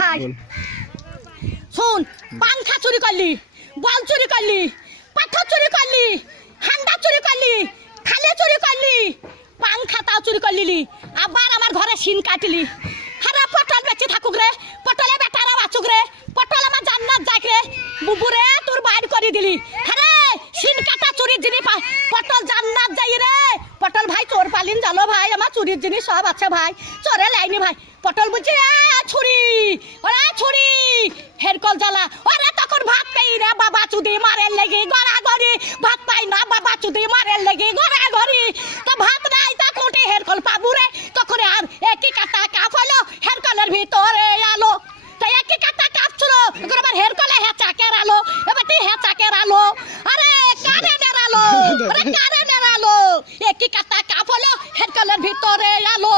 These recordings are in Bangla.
ভাই শোন, পাংখা চুরি করলি, বল চুরি করলি, পাথর চুরি করলি, হান্ডা চুরি করলি, খালে চুরি করলি, পাংখাটাও চুরি করলি, আবার আমার ঘরে সিন কাটলি। হারা পটল বেঁচে থাকুক রে, পটলে বেটারা বাঁচুক রে, পটল আমার জান্নাত যাক রে, বুবুরে তোর বাইর করে দিলি। হারে সিন কাটা চুরির জিনিস পটল জান্নাত যাই রে। পটল ভাই চোর পালিন জানো ভাই, আমার চুরির জিনিস সব আছে ভাই, চোরে লাইনি ভাই। পটল বলছে ছুরি, ওরা ছুরি হেরকল জ্বালা, ওরা তখন ভাত পাই না বাবা চুদি মারের লেগে গড়াগড়ি, ভাত পাই না বাবা চুদি মারের লেগে গড়াগড়ি, তো ভাত নাই তা কোটে হেরকল পাবু রে। তখন আর একই কাটা কাপ হলো, হেরকলের ভিতরে আলো, তো একই কাটা কাপ ছিল, এখন আবার হেরকলে হেঁচাকের আলো, এবার তুই হেঁচাকের আলো, আরে কারেন্টের আলো, আরে কারেন্টের আলো, একই কাটা কাপ হলো, হেরকলের ভিতরে আলো।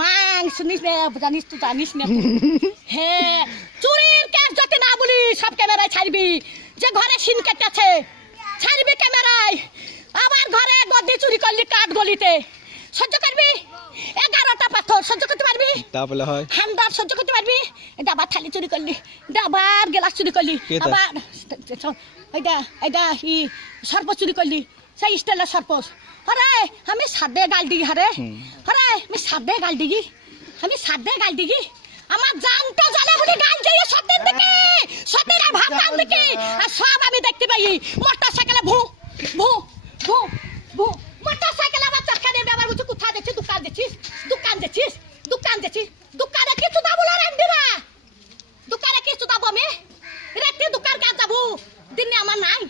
মাং শুনিস না, জানিস তো জানিস না। হ্যাঁ, চুরির কেস যদি না বলি সব ক্যামেরায় ছাড়বি, যে ঘরে সিন কেটেছে ছাড়বি ক্যামেরায়। আমার ঘরে গদি চুরি করলি কাঠ গলিতে, সহ্য করবি? 11টা পাথর সহ্য করতে পারবি? তাহলে হয় হান্ডার সহ্য করতে পারবি? ডাবার থালি চুরি করলি, ডাবার গ্লাস চুরি করলি, আবার ই সর্প চুরি করলি, সেই স্টাইলের সর্প। আরে আমি সাদে গাল দিগি, হারে আরে আমি সাদে গাল দিগি, আমি সাদে গাল দিগি, আমার জানটা জানে বলে গাল দিয়ে সত্যের দিকে, সত্যের আর ভাবতাম দিকে, আর সব আমি দেখতে পাই। মোটর সাইকেলে ভু ভু ভু ভু, মোটর সাইকেলে আমার চক্কা নেবে, আবার বলছে কোথায় দেখছিস, দোকান দেখছিস, দোকান দেখছিস, দোকান দেখছিস, দোকানে কিছু দাবো না রান্দিরা, দোকানে কিছু দাবো আমি রাত্রে দোকান কাজ যাবো, দিনে আমার নাই,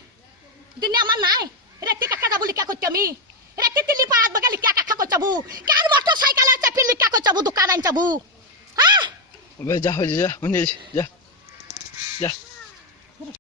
দিনে আমার নাই, রাত্রে কাকা যাবো লিখা করতে আমি, রাত্রে তিলি পাড়াত বাগা লিখা কাকা করতে যাবো, কার মোটর সাইকেলে চাপি লিখা করতে যাবো, দোকান আন যাবো। হ্যাঁ যা হয়ে যা যা